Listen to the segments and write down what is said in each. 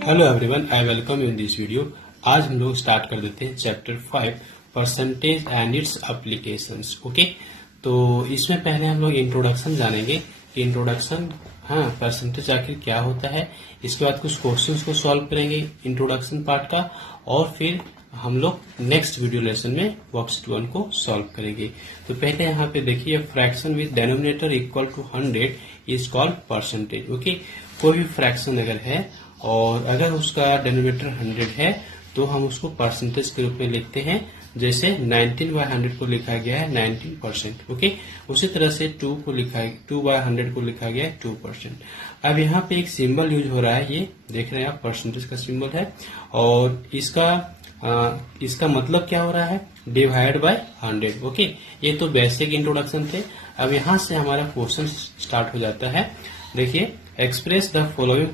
Hello everyone, I welcome you in this video. आज हम लोग स्टार्ट कर देते हैं chapter 5 percentage and it's applications. Okay, तो इसमें पहले हम लोग इंट्रोडक्शन जानेंगे कि इंट्रोडक्शन, हाँ, परसेंटेज आखिर क्या होता है। इसके बाद कुछ क्वेश्चंस को सॉल्व करेंगे इंट्रोडक्शन पार्ट का, और फिर हम लोग नेक्स्ट वीडियो लेसन में वर्कशीट 1 को सॉल्व करेंगे। तो पहले यहाँ पे देखिए, fraction with denominator equal to 100 is called percentage. Okay, कोई भी फ्रैक्शन अगर है और अगर उसका डिनोमिनेटर 100 है तो हम उसको परसेंटेज के रूप में लिखते हैं। जैसे 19/100 को लिखा गया है 19%। ओके, उसी तरह से 2/100 को लिखा गया है 2%। अब यहाँ पे एक सिंबल यूज हो रहा है, ये देख रहे हैं आप, परसेंटेज का सिंबल है, और इसका मतलब क्या हो रहा है, डिवाइड बाय 100। ओके, ये तो बेसिक इंट्रोडक्शन थे। अब यहाँ से हमारा क्वेश्चन स्टार्ट हो जाता है। देखिए, express the following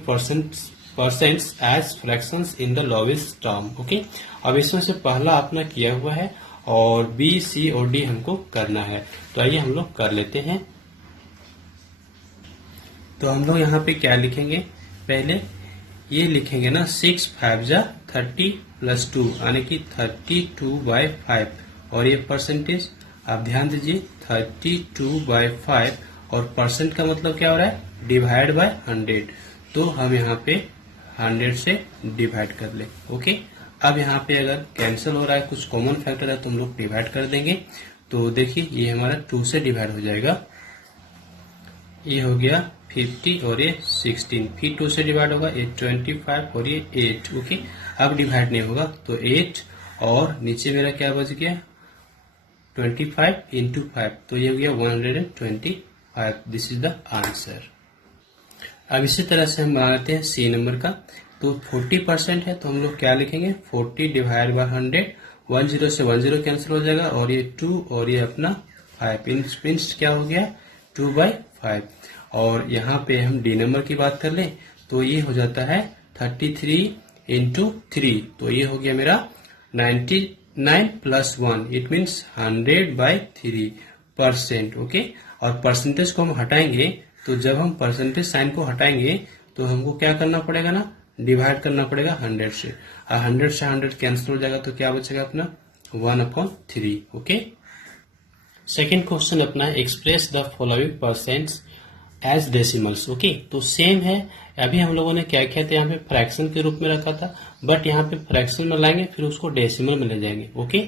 percents as fractions in the lowest term. Okay, अब इसमें से पहला अपना किया हुआ है और बी, सी और डी हमको करना है। तो आइए हम लोग कर लेते हैं। तो हम लोग यहाँ पे क्या लिखेंगे, पहले ये लिखेंगे ना, 6 5 जा 30 प्लस 2 यानी कि 32/5, और ये परसेंटेज आप ध्यान दीजिए 32/5, और परसेंट का मतलब क्या हो रहा है, डिवाइड बाय 100। तो हम यहाँ पे 100 से डिवाइड कर ले। ओके, अब यहाँ पे अगर कैंसिल हो रहा है, कुछ कॉमन फैक्टर है तो हम लोग डिवाइड कर देंगे। तो देखिए, ये हमारा 2 से डिवाइड हो जाएगा, ये हो गया 50 और ये 16, फिर 2 से डिवाइड होगा, ये 25 और ये 8। ओके, अब डिवाइड नहीं होगा तो 8, और नीचे मेरा क्या बच गया, 25 इंटू 5, तो ये हो गया 125। This is the answer. अब इसी तरह से हम बनाते हैं सी नंबर का। तो 40% है तो हम लोग क्या लिखेंगे, 40 डिवाइड बाय 100, 10 से 10 कैंसिल हो जाएगा, और ये 2 और ये अपना 5, इंच क्या हो गया, 2/5। और यहाँ पे हम डी नंबर की बात कर लें तो ये हो जाता है 33 इंटू 3, तो ये हो गया मेरा 99 प्लस 1, इट मीन्स 100/3%। ओके, और परसेंटेज को हम हटाएंगे, तो जब हम परसेंटेज साइन को हटाएंगे तो हमको क्या करना पड़ेगा ना, डिवाइड करना पड़ेगा 100 से, और 100 से 100 कैंसिल हो जाएगा, तो क्या बचेगा अपना 1/3। ओके, सेकेंड क्वेश्चन अपना, express the following percents as decimals. Okay, तो सेम है, अभी हम लोगों ने क्या किया था, यहाँ पे फ्रैक्शन के रूप में रखा था, बट यहाँ पे फ्रैक्शन में लाएंगे फिर उसको डेसिमल में ले जाएंगे। ओके,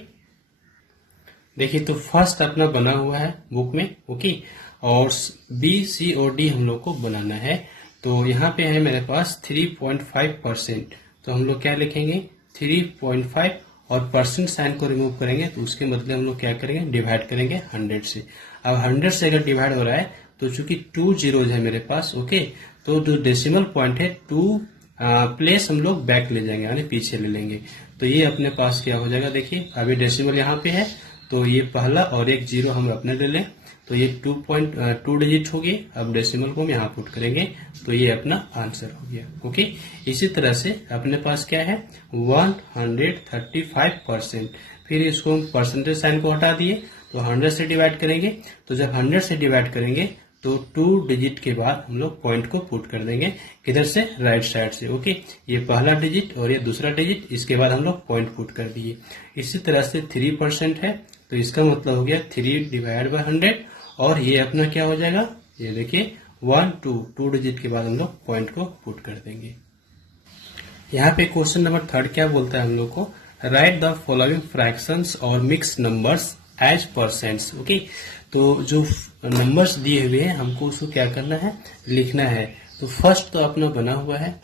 देखिए, तो फर्स्ट अपना बना हुआ है बुक में। ओके, और बी, सी और डी हम लोग को बनाना है। तो यहाँ पे है मेरे पास 3.5%, तो हम लोग क्या लिखेंगे, 3.5, और परसेंट साइन को रिमूव करेंगे तो उसके बदले हम लोग क्या करेंगे, डिवाइड करेंगे 100 से। अब 100 से अगर डिवाइड हो रहा है तो चूंकि 2 जीरोज है मेरे पास, ओके, तो जो डेसिमल पॉइंट है 2 प्लेस हम लोग बैक ले जाएंगे, यानी पीछे ले लेंगे। तो ये अपने पास क्या हो जाएगा, देखिए अभी डेसिमल यहाँ पे है, तो ये पहला और एक जीरो हम अपने ले लें, तो ये 2.2 डिजिट होगी। अब डेसिमल को हम यहाँ पुट करेंगे तो ये अपना आंसर हो गया। ओके, इसी तरह से अपने पास क्या है, 135%। फिर इसको हम परसेंटेज साइन को हटा दिए तो 100 से डिवाइड करेंगे, तो जब 100 से डिवाइड करेंगे तो 2 डिजिट के बाद हम लोग पॉइंट को पुट कर देंगे, किधर से, राइट साइड से। ओके, ये पहला डिजिट और ये दूसरा डिजिट, इसके बाद हम लोग पॉइंट पुट कर दिए। इसी तरह से 3% है तो इसका मतलब हो गया 3 डिवाइड बाय 100, और ये अपना क्या हो जाएगा, ये देखिए 2 डिजिट के बाद हम लोग पॉइंट को पुट कर देंगे। यहाँ पे क्वेश्चन नंबर 3 क्या बोलता है हम लोग को, राइट द फॉलोइंग फ्रैक्शंस और mix numbers as percents. Okay, तो जो नंबर्स दिए हुए हैं हमको उसको क्या करना है, लिखना है। तो फर्स्ट तो अपना बना हुआ है,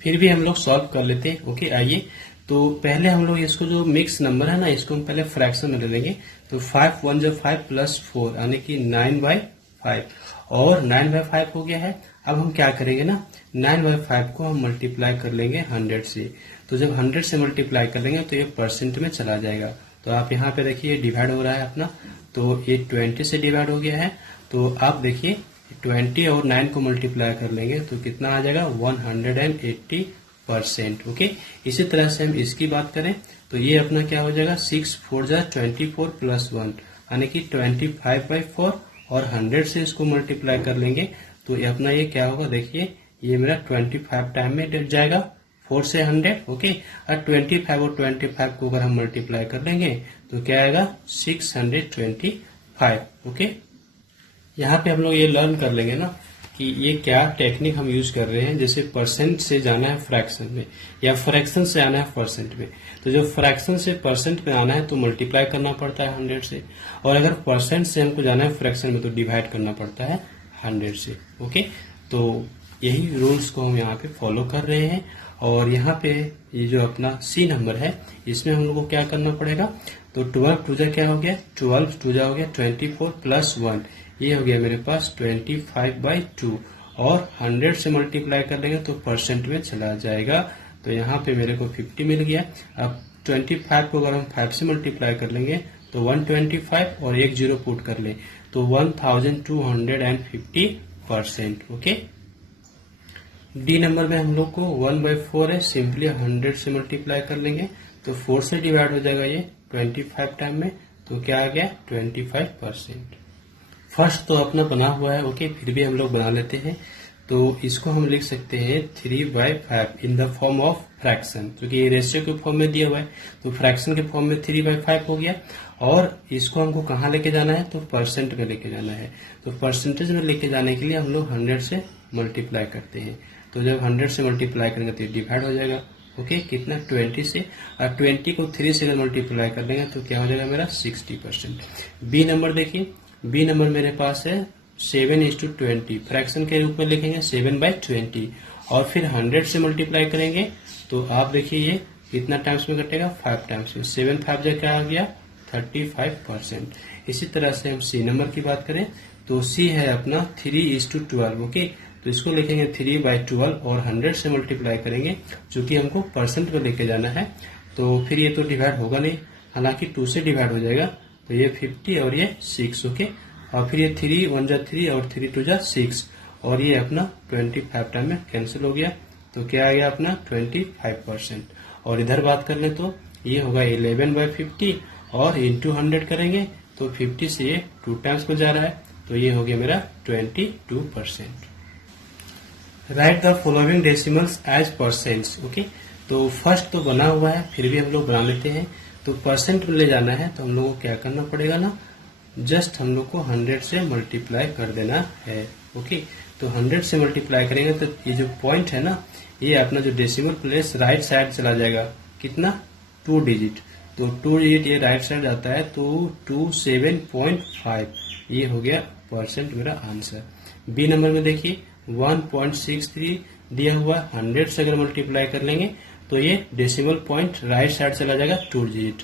फिर भी हम लोग सॉल्व कर लेते हैं। ओके, आइए, तो पहले हम लोग इसको जो मिक्स नंबर है ना, इसको हम पहले फ्रैक्शन में ले लेंगे। तो 5 1 जो 5 प्लस 4 यानी कि 9/5, और 9/5 हो गया है। अब हम क्या करेंगे ना, 9/5 को हम मल्टीप्लाई कर लेंगे 100 से। तो जब 100 से मल्टीप्लाई कर लेंगे तो ये परसेंट में चला जाएगा। तो आप यहाँ पे देखिए डिवाइड हो रहा है अपना, तो ये 20 से डिवाइड हो गया है। तो आप देखिए 20 और 9 को मल्टीप्लाई कर लेंगे तो कितना आ जाएगा, 180%। ओके, इसी तरह से हम इसकी बात करें तो ये अपना क्या हो जाएगा, 6 4 जा 24 प्लस 1 यानी कि 25/4, और 100 से इसको मल्टीप्लाई कर लेंगे तो ये अपना ये क्या होगा, देखिए ये मेरा 25 टाइम में जाएगा 4 से 100, ओके। और 25 और 25 को अगर हम मल्टीप्लाई कर लेंगे तो क्या आएगा 625, ओके। यहाँ पे हम लोग ये लर्न कर लेंगे ना कि ये क्या टेक्निक हम यूज कर रहे हैं। जैसे परसेंट से जाना है फ्रैक्शन में या फ्रैक्शन से आना है परसेंट में, तो जब फ्रैक्शन से परसेंट में आना है तो मल्टीप्लाई करना पड़ता है 100 से, और अगर परसेंट से हमको जाना है फ्रैक्शन में तो डिवाइड करना पड़ता है 100 से, ओके। तो यही रूल्स को हम यहाँ पे फॉलो कर रहे हैं। और यहाँ पे ये जो अपना सी नंबर है इसमें हम लोग को क्या करना पड़ेगा, तो 12 टू जा क्या हो गया, 12 टू जा हो गया 24 प्लस 1, ये हो गया मेरे पास 25/2, और 100 से मल्टीप्लाई कर लेंगे तो परसेंट में चला जाएगा। तो यहाँ पे मेरे को 50 मिल गया। अब 25 को अगर हम 5 से मल्टीप्लाई कर लेंगे तो 125 और एक जीरो पुट कर ले तो 1250%, ओके। डी नंबर में हम लोग को 1/4 है, सिंपली 100 से मल्टीप्लाई कर लेंगे तो 4 से डिवाइड हो जाएगा ये 25 टाइम में, तो क्या आ गया 25%। फर्स्ट तो अपना बना हुआ है, ओके, फिर भी हम लोग बना लेते हैं। तो इसको हम लिख सकते हैं 3/5 in the form of fraction, क्योंकि ये रेशियो के फॉर्म में दिया हुआ है तो फ्रैक्शन के फॉर्म में 3/5 हो गया। और इसको हमको कहाँ लेके जाना है, तो परसेंट में लेके जाना है। तो परसेंटेज में लेके जाने के लिए हम लोग 100 से मल्टीप्लाई करते हैं। तो जब 100 से मल्टीप्लाई करेंगे तो डिवाइड हो जाएगा, ओके, कितना 20 से, और 20 को 3 से अगर मल्टीप्लाई कर लेंगे तो क्या हो जाएगा मेरा 60%। बी नंबर देखिए, बी नंबर मेरे पास है 7:20, फ्रैक्शन के रूप में लिखेंगे 7/20, और फिर 100 से मल्टीप्लाई करेंगे तो आप देखिए ये कितना टाइम्स में कटेगा, 5 टाइम्स में, 7 5 जा क्या आ गया 35%। इसी तरह से हम सी नंबर की बात करें तो सी है अपना 3:12, ओके। तो इसको लिखेंगे 3/12 और 100 से मल्टीप्लाई करेंगे, चूंकि हमको परसेंट में लेके जाना है तो फिर ये तो डिवाइड होगा नहीं, हालांकि 2 से डिवाइड हो जाएगा तो ये 50 और ये 6, ओके। और फिर ये 3 1 जा 3 और 3 2 जा 6, और ये अपना 25 टाइम में कैंसिल हो गया तो क्या आ गया अपना 25%। और इधर बात कर ले तो ये होगा 11/50 और इंटू 100 करेंगे तो 50 से ये 2 टाइम्स में जा रहा है तो ये हो गया मेरा 22%। Write the following decimals as percents, okay. तो फर्स्ट तो बना हुआ है, फिर भी हम लोग बना लेते हैं। तो परसेंट में ले जाना है तो हम लोग को क्या करना पड़ेगा ना, जस्ट हम लोग को 100 से मल्टीप्लाई कर देना है, ओके। तो 100 से मल्टीप्लाई करेंगे तो ये जो पॉइंट है ना, ये अपना जो डेसिमल प्लेस राइट साइड चला जाएगा, कितना 2 डिजिट, तो 2 डिजिट ये राइट साइड आता है तो 27.5, ये हो गया परसेंट मेरा आंसर। बी नंबर में देखिए 1.63 दिया हुआ, 100 से अगर मल्टीप्लाई कर लेंगे तो ये डेसिमल पॉइंट राइट साइड चला जाएगा 2 डिजिट,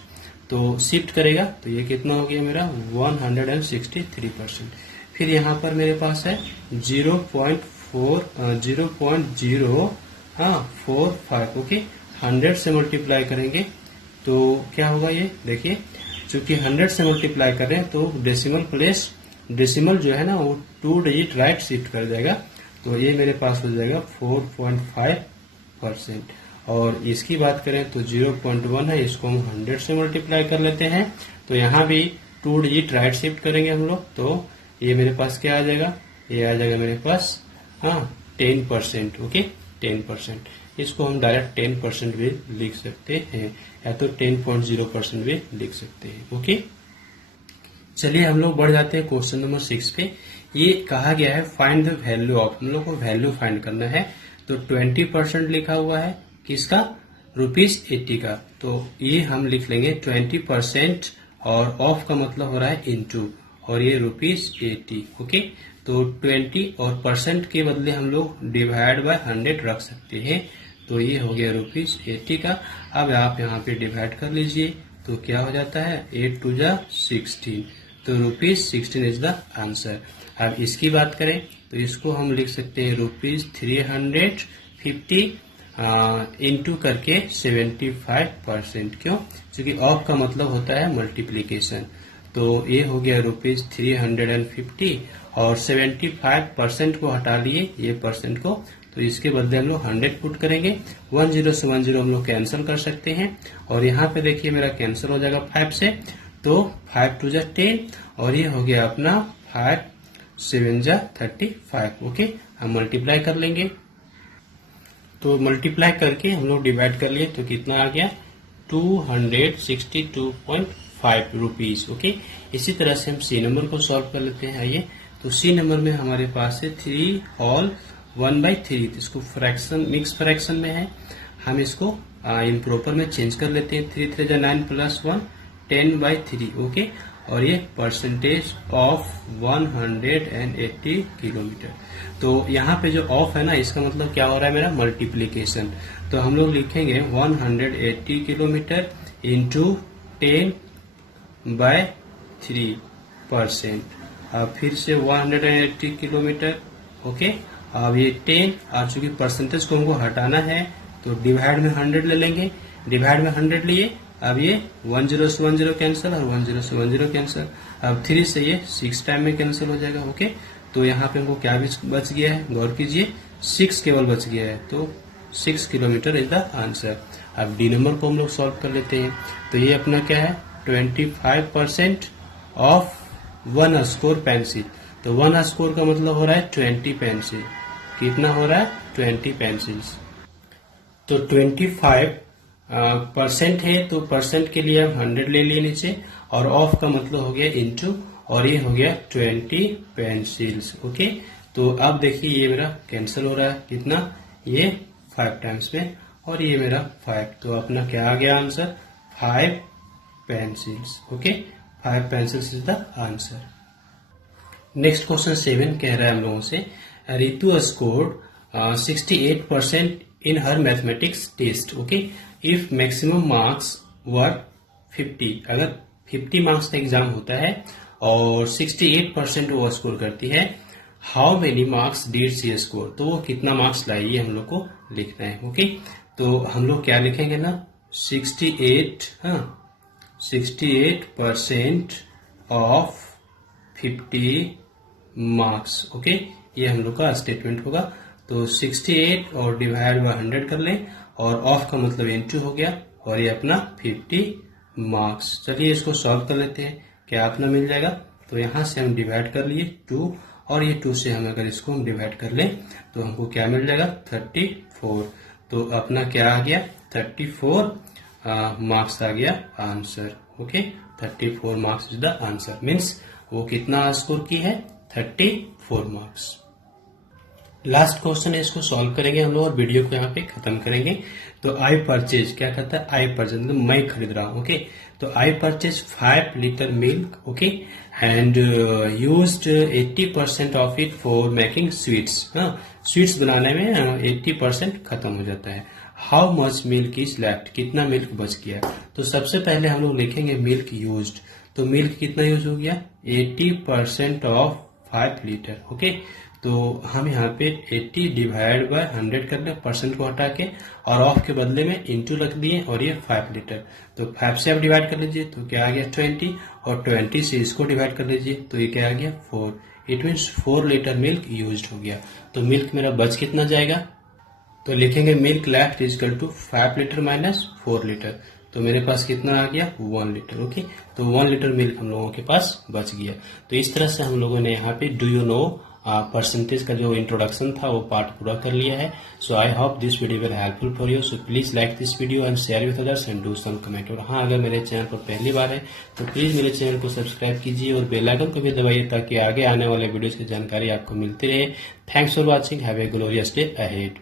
तो शिफ्ट करेगा तो ये कितना हो गया मेरा 163%। फिर यहाँ पर मेरे पास है 0.045, ओके। 100 से मल्टीप्लाई करेंगे तो क्या होगा, ये देखिए चूंकि 100 से मल्टीप्लाई कर रहे हैं तो डेसिमल जो है ना वो 2 डिजिट राइट शिफ्ट कर जाएगा, तो ये मेरे पास हो जाएगा 4.5%। और इसकी बात करें तो 0.1 है, इसको हम 100 से मल्टीप्लाई कर लेते हैं तो यहाँ भी 2 डिजिट राइट शिफ्ट करेंगे हम लोग, तो ये मेरे पास क्या आ जाएगा, ये आ जाएगा मेरे पास 10%, ओके, 10%। इसको हम डायरेक्ट 10% भी लिख सकते हैं या तो 10.0% भी लिख सकते हैं, ओके। चलिए हम लोग बढ़ जाते हैं क्वेश्चन नंबर 6 पे। ये कहा गया है फाइंड द वैल्यू ऑफ, हम लोग को वैल्यू फाइंड करना है। तो 20% लिखा हुआ है किसका, ₹80 का, तो ये हम लिख लेंगे 20% और ऑफ का मतलब हो रहा है इनटू, और ये ₹80, ओके। तो 20 और परसेंट के बदले हम लोग डिवाइड बाय 100 रख सकते हैं, तो ये हो गया ₹80 का। अब आप यहाँ पे डिवाइड कर लीजिए तो क्या हो जाता है 8 2 जा 16, तो ₹16 इज द आंसर। अब इसकी बात करें तो इसको हम लिख सकते हैं ₹350 इंटू करके 75%, क्यों, क्योंकि ऑफ का मतलब होता है मल्टीप्लीकेशन, तो ये हो गया ₹350 और 75% को हटा लिए ये परसेंट को, तो इसके बदले हम लोग 100 पुट करेंगे। 10 से 10 हम लोग कैंसिल कर सकते हैं, और यहाँ पे देखिए मेरा कैंसिल हो जाएगा 5 से, तो 5 2 जा 10 और ये हो गया अपना 5 7 जा 35, ओके। हम मल्टीप्लाई कर लेंगे तो मल्टीप्लाई करके हम लोग डिवाइड कर लिए तो कितना आ गया 262.5 रुपीज। ओके, इसी तरह से हम सी नंबर को सॉल्व कर लेते हैं। आइए, तो सी नंबर में हमारे पास है 3 होल 1/3, इसको फ्रैक्शन मिक्स फ्रैक्शन में है, हम इसको इम्प्रॉपर में चेंज कर लेते हैं। 3 3 9 प्लस 1 10/3। ओके, और ये परसेंटेज ऑफ 180 किलोमीटर। तो यहाँ पे जो ऑफ है ना, इसका मतलब क्या हो रहा है मेरा मल्टीप्लीकेशन। तो हम लोग लिखेंगे 180 किलोमीटर इंटू 10/3%। अब फिर से 180 किलोमीटर। ओके, अब ये 10, अब चूंकि परसेंटेज को हमको हटाना है तो डिवाइड में 100 ले लेंगे। डिवाइड में 100 लिए, अब ये 10 से 10 कैंसिल और 10 से 10 कैंसिल। अब 3 से ये 6 टाइम में कैंसिल हो जाएगा। ओके, तो यहाँ पे हमको क्या बच गया है, गौर कीजिए 6 केवल बच गया है, तो 6 किलोमीटर इज द आंसर। अब डी नंबर को हम लोग सॉल्व कर लेते हैं। तो ये अपना क्या है 25% ऑफ 1 स्कोर पेंसिल। तो 1 स्कोर का मतलब हो रहा है 20 पेंसिल। कितना हो रहा है 20 पेंसिल्स। तो 25% है, तो परसेंट के लिए हम 100 ले लिए नीचे, और ऑफ का मतलब हो गया इनटू, और ये हो गया 20 पेंसिल्स। ओके, तो अब देखिए ये मेरा कैंसिल हो रहा है, कितना ये 5 टाइम्स में, और ये मेरा 5, तो अपना क्या आ गया answer 5 pencils. Okay, 5 pencils is the answer. Next question 7 कह रहा है हम लोगों से, Ritu scored 68% in her mathematics test. Okay, if maximum marks were 50, अगर 50 मार्क्स का एग्जाम होता है और 68% वो स्कोर करती है, how many marks did she score, तो वो कितना मार्क्स लाई, ये हम लोग को लिखना है। ओके, तो हम लोग क्या लिखेंगे ना 68% ऑफ 50 मार्क्स। ओके, ये हम लोग का स्टेटमेंट होगा। तो 68 और डिवाइड बाय 100 कर लें, और ऑफ का मतलब इनटू हो गया, और ये अपना 50 मार्क्स। चलिए इसको सॉल्व कर लेते हैं, क्या अपना मिल जाएगा। तो यहाँ से हम डिवाइड कर लिए 2, और ये 2 से हम अगर इसको हम डिवाइड कर लें तो हमको क्या मिल जाएगा 34। तो अपना क्या आ गया 34 मार्क्स आ गया answer. Okay, 34 marks is the answer, means वो कितना स्कोर की है 34 मार्क्स। लास्ट क्वेश्चन है, इसको सॉल्व करेंगे हम लोग और वीडियो को यहाँ पे खत्म करेंगे। तो आई परचेज क्या कहता है, आई परचेज मतलब मैं खरीद रहा हूँ। ओके, तो I purchase 5 litre milk. Okay, and used 80% of it for making sweets. हाँ, स्वीट्स बनाने में 80% खत्म हो जाता है। How much milk is left, कितना मिल्क बच गया। तो सबसे पहले हम लोग लिखेंगे मिल्क यूज्ड। तो मिल्क कितना यूज हो गया 80% ऑफ 5 लीटर। ओके, तो हम यहाँ पे 80 डिवाइड बाय 100 कर लें, परसेंट को हटा के, और ऑफ के बदले में इनटू रख दिए, और ये 5 लीटर। तो 5 से आप डिवाइड कर लीजिए तो क्या आ गया 20, और 20 से इसको डिवाइड कर लीजिए तो ये क्या आ गया 4। It means 4 litre milk used हो गया। तो मिल्क मेरा बच कितना जाएगा, तो लिखेंगे milk left is equal to 5 litre minus 4 litre. तो मेरे पास कितना आ गया 1 लीटर। ओके, तो 1 लीटर मिल्क हम लोगों के पास बच गया। तो इस तरह से हम लोगों ने यहाँ पे डू यू नो परसेंटेज का जो इंट्रोडक्शन था वो पार्ट पूरा कर लिया है। So I hope this video will helpful for you. So please like this video and share with others and do some comment. और हाँ, अगर मेरे चैनल पर पहली बार है तो प्लीज मेरे चैनल को सब्सक्राइब कीजिए और बेल आइकन को भी दबाइए ताकि आगे आने वाले वीडियोस की जानकारी आपको मिलती रहे। Thanks for watching, have a glorious day ahead.